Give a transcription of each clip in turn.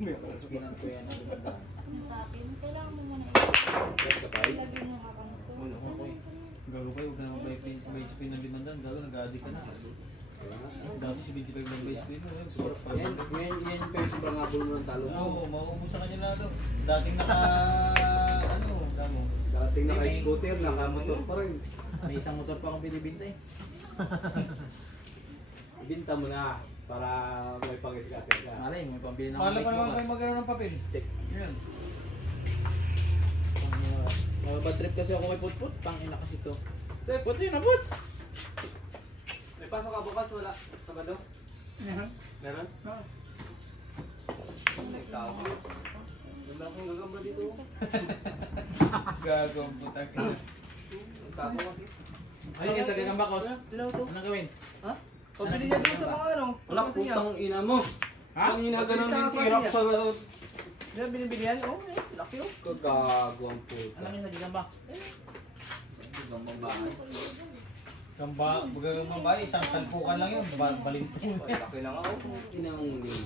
Pinan ko yan ang lumandaan. Sa akin, kailangan mo muna Yes, kapay. ilagay yung account ko. Wala ko kayo. Gago kayo, huwag ka naman may spin ng limandaan. Gago, nag-addict ka na. Dati si 25 lang may spin. Yan pa yung sobrang habol mo ng talo mo. Oo, mauubos na kanya na ito. Dating naka... ano, gamo. Dating naka-scooter, naka-motor pa rin. May isang motor pa akong binibinta eh. Ibinta mo na para may pang-isgasin ka. Malay, may pambili na Mahal bike pa naman bukas. kayo magano ng papel. Check. Yan. Bad trip kasi ako kay Putput. Tangina kasi to. Put yun na put! May pasok ka bukas, wala? Sabado? Meron? May tao. Wala akong gagamba dito. Gago ang putak. Ang tao kasi. Ayun yan sa gagamba kos. Anong gawin? Ha? Pabili yan dun sa mga ano. Wala, putang ina mo. Ha? Kanina ganun din tirap sa... Yan, binibili yan. Oh, laki oh. Kagago ang puta. Alam niyo sa gagamba? Gagambang bahay. Gamba, bugang mabay, isang salpukan lang yun. Balintong. Laki lang ako. Inang muli.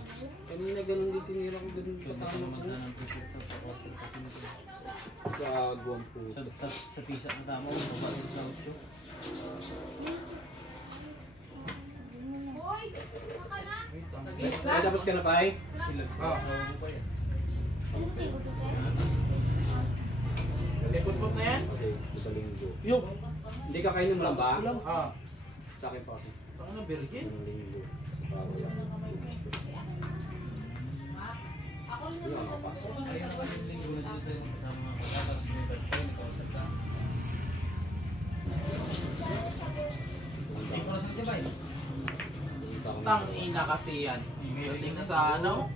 Kanina ganun din tinira ko ganun Pwede sa ko tama naman ko. sana ng Putput sa quarter kasi nito. Gago ang puta. Sa tisa na tama ko, mabalik sa 8. May tapos ka na pa eh? May Putput na yan? Okay, ito linggo. Yung! Hindi ka kainin mo lang ba? Ah. Sa akin pa kasi. Ano, Birgit? Yung linggo. Para yan. Wala ka pa. Ayun naman yung linggo na dito yung kasama mga kasama sa mga birthday, nakausap ka. Hindi ko na sila ba eh? Tang ina kasi yan. Dating na sa ano?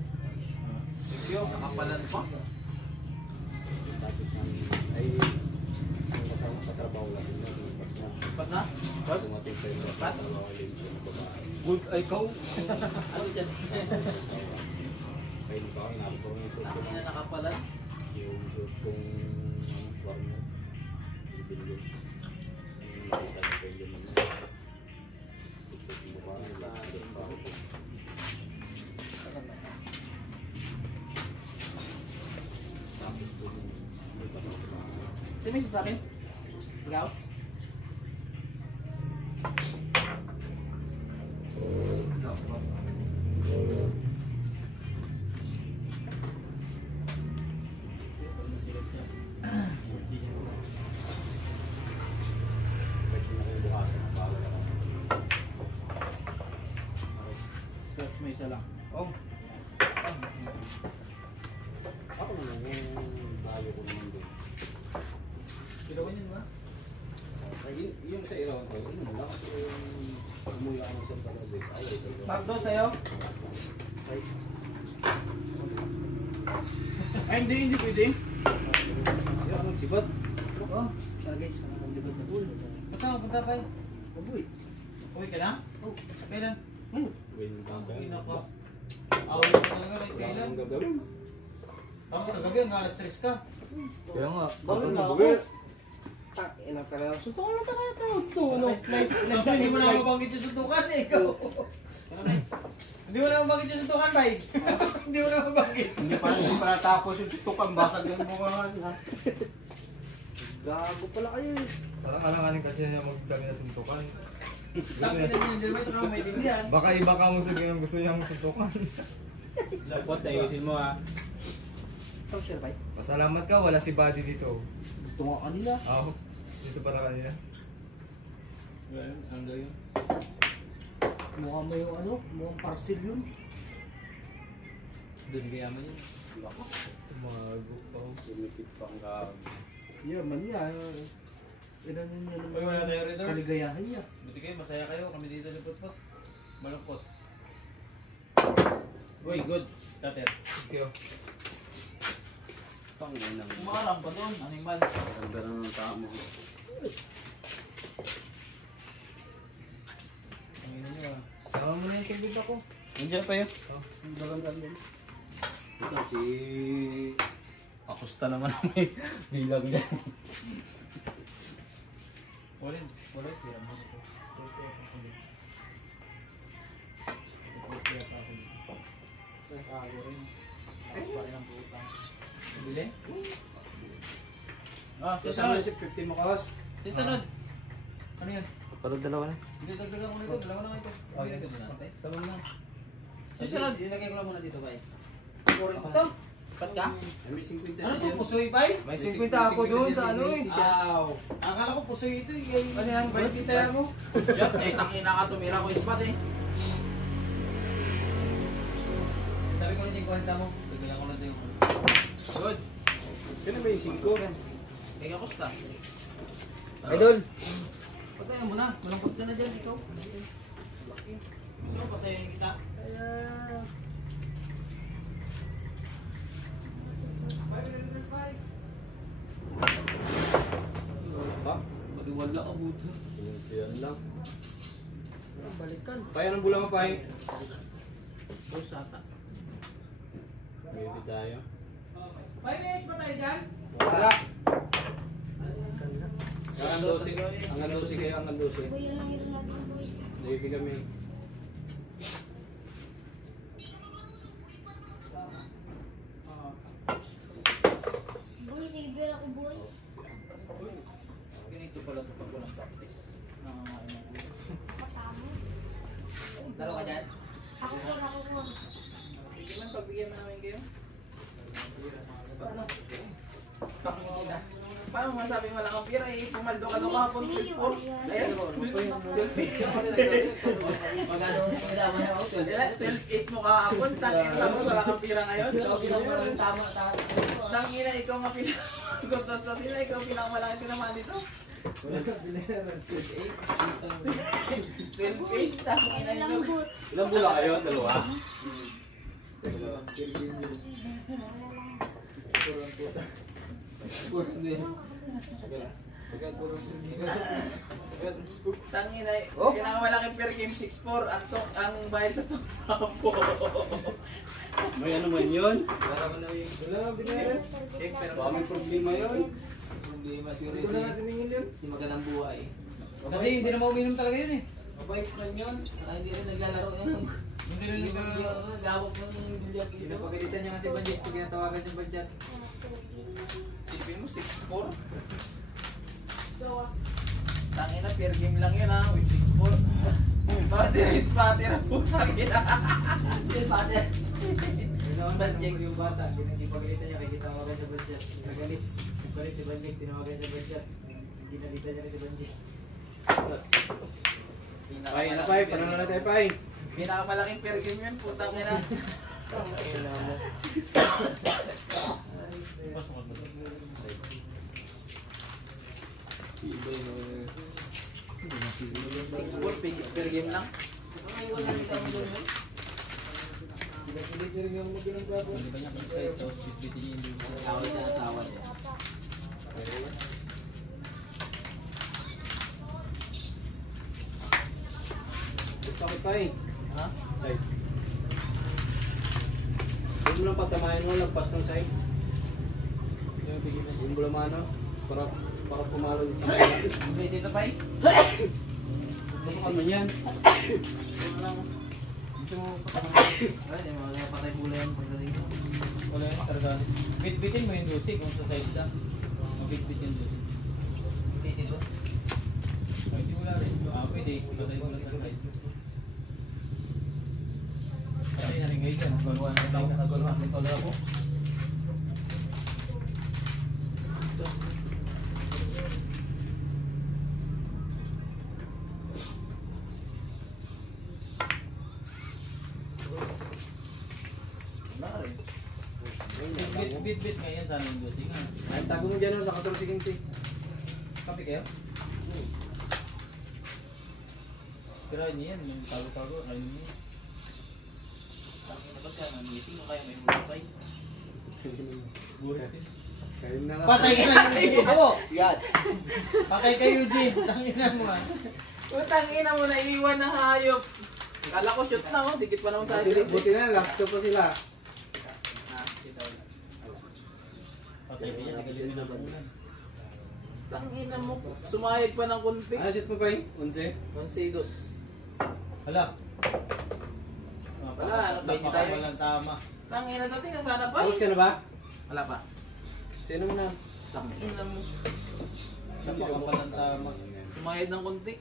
Nakapalan pa. Tapos namin ay yung kasama sa trabaho lang. Ba't na? Boss? Tumating sa yung Ba't? trabaho linggo na babae. Good ay kau. Ano dyan? Kaya hindi pa ako inabot ko yung suit Tang ko ina nakapalan. yung suit kong form mo. Ibigay. Yung nakita ko kayo yun. Ito yung mukha nila. Ito pa ako. Tapos ko yung may tapos na. Sino yung sa akin? Ikaw? Pwede na kayo bukasan ng bawal ako. Tapos may isa lang. Oh. Ako naman yung bayo ko naman doon. Kilawan yun ba? Yung sa ilaw ko, yun mo lang kasi umuya ako sa talabi. Mardo sa'yo? Ay, hindi pwede. Yan ang sibat. Oh. Talagay sa mga libot na ulo. Ba't ka punta pa eh? Uy. Uwi ka na? Oo. Kailan? Win ka ba? Uwi na pa. Awin mo talaga kahit Wala kailan. akong gagawin. Tapos kagabi ang alas 3 ka. Kaya nga. Bakit na ako? Ilang ka na. Suntok lang tayo tayo. Hindi mo na mabanggit yung suntukan eh. Ikaw. Hindi mo na mabanggit yung suntukan, bay. Hindi mo na mabanggit. Hindi pa natapos yung tutukan. Basag ng mga ha. Gago pala kayo eh. Parang alanganin kasi niya magsabi na suntukan. Tapos na yun, di ba? Ito may tingnan. Baka iba ka mo sabi yung gusto niyang suntukan. Lapot, ayusin mo ha. Ito sir, bay. Pasalamat ka, wala si Buddy dito. Ito nga kanila. Oo. Dito pala kanina. Well, hanggang yun. Mukha mo yung ano, mukhang parcel yun. Doon kaya mo yun. Tumago pa. Sumipit pa ang gago. Yeah, man yan. Ilan yun yan Uy, wala tayo rin doon. kaligayahan niya. Buti kayo, masaya kayo. Kami dito ni Putput. Malungkot. Uy, good. Tater. Thank you. Panginang. Umarang pa doon, animal. Ang ganda ng tao mo. Ang ina nyo ah. Sama mo na yung tubig ako. Nandiyan pa yun. Ang gaganda din. Ito si... Akusta naman ang may bilang dyan. Ulit. Ulit. Sira mo ito. Sa kago rin. Bili? Ah, So, saan mo susunod. si 50 mo kaos? Susunod. Ano yan? Parang dalawa na. Hindi, dagdagan ko na ito. Dalawa na nga ito. Oh, ito muna. Tama na. Susunod. Ilagay ko lang muna dito, bay. Kukurin ko to. Ba't ka? May 50 Ano to? Pusoy ba? May 50 ako doon sa ano eh. Aw. Akala ko pusoy ito. Ano yan? Ba't kita mo? Shot, eh, tangina ka, tumira ko ispat eh. Sabi ko na yung kwenta mo. Bigyan ko na yung Good. Sino ba yung 5? Kaya kamusta? Idol. Patayin mo na. Malungkot ka na dyan, ikaw. Gusto mo pasayahin kita? Ba? Wala ka buto. Yan lang. Balikan. Payan ang bulang pa eh. Boss ata. Maybe tayo. 5 minutes ba tayo dyan? Wala. Ang 12. Ang 12 kayo, ang 12. Boy, yan lang yung natin, boy. Hindi kami. Boy, silver ako, boy. Ganito pala ito pag walang practice. Matamo. Dalawa dyan? Ako ko. Sige man, pagbigyan mo namin kayo. Pakinggan. Paano masabi mo lang ang pira eh? Pumaldo ka doon kahapon, flip 4. Ayan. Magano mo naman ako? 12-8 mo kahapon, tangin tapos wala kang pira ngayon. Tama. Tangina, ikaw nga pinakagutos na sila, ikaw pinakamalaki naman dito. 12-8, tangina ito. Lambot. Ilang bulang kayo? Dalawa? Tangina, pinakamalaking per game 6-4, ang bayad sa top 10. May ano man yun? Wala mo na yung... Wala na binayaran. Baka may problema yun. Problema Hindi ko na nga tiningin yun. si magandang buhay. Kasi hindi na mauminom talaga yun eh. Mabait man yun. Hindi rin naglalaro yan. Hindi rin naglalaro. Gawak ng bilyat dito. Pinapagalitan niya kasi Banjit pag tinatawagan siya Banjit. Sipin mo, 6-4. Tangina, per game lang yun ha, with 6-4. Battery is battery po, tangina. Battery. Yun naman Banjit yung bata. Pinapagalitan niya kaya tinawagan siya Banjit. Nagalis. Galit si Banjit, tinawagan siya Banjit. Ginalitan niya rin si Banjit. Pay, ano pay? Panalo na tayo pay. Pinakamalaking per game yun, putang ina. Six-four, per game lang. Ngayon na dito mo doon. Pinapilit niya rin yung mag-inang gabo. Awal ka na sa awal. Bakit pay? Ha? Side. Huwag mo lang pagtamayan mo, lagpas ng side. Yung bulamano. Para pumalo din sa kanya. Okay, dito pa eh. Tutukan mo yan. Ano lang. Gusto mo Ay, yung mga patay bula yan pagdating ko. Wala yung targa. Bit-bitin mo yung lusi kung sa side ka. Mabit-bit yung lusi. Okay, dito. Ay, di wala rin. Pwede. Patay mo lang sa side. Patay na rin ngayon. Naguluhan na tao. Naguluhan ng tola ako. Wala rin. Bit-bit ngayon sana yung lusi nga. Ay, tago mo dyan sa 14-15. Kapi kayo? Tirahin niya yan. Yung tago-tago. Ayun niya. Tangin na pagka nang-meeting mo kaya may hulukay. Burit. Kayo na nga. Patay ka na Eugene. Oo. Yan. Patay ka Eugene. Tangina mo ah. Utang ina mo, naiiwan na hayop. Kala ko shoot na oh, dikit pa naman sa atin. Buti na, last two pa sila. Patay ka yan. Nagalit na lang. Tangina mo, sumayag pa ng kunti. Ano shoot mo pa eh? 11? 11-2. Hala. Wala, hindi tayo. Napakawalang tama. Tangina dati na sana pa. Tapos ka na ba? Wala pa. Sino mo na? Tangina mo. Napakawalang tama. Sumayad ng konti.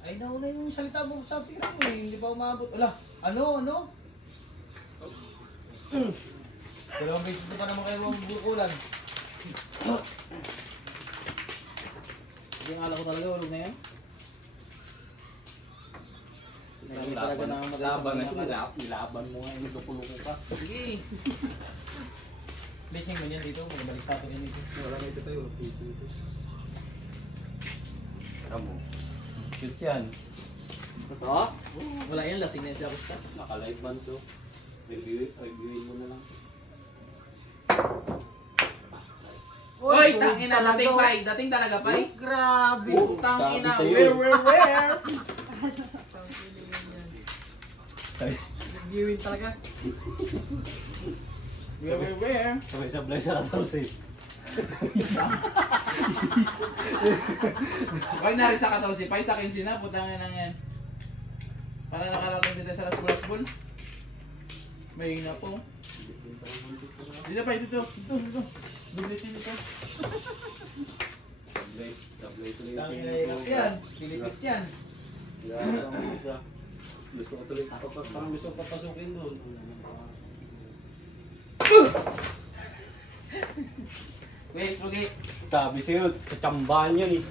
Ay, nauna yung salita mo sa tira mo eh. Hindi pa umabot. Ala, ano? Dalawang beses na pa naman kayo ang bukulan. Yung ala ko talaga, walog na yan. Sabi talaga na Laban na ilaban mo nga, nagpapuluko ka. Sige. Blessing mo yan dito. Magbalik sa atin yan dito. Wala na ito tayo. Tara mo. Shoot yan. Ito? Wala yan, lasing na siya basta. Naka-live band to. Reviewin mo na lang. Uy, tangina, dating pay. Dating talaga pay. Grabe. Tangina, Sabi sa'yo. where? Viewing talaga. Where? Sabay-sabay sa ratos eh. Huwag na rin sa 14, pay sa 15 na, putangin na yan. Para nakalatong dito sa last ball. May na po. Dito pa, dito. Dulitin dito. Sablay tuloy. Tangina hirap yan. Pilipit yan. Gusto ko tuloy. Parang gusto ko papasukin doon. Wait, okay. Sabi sa'yo, kachambahan yan eh.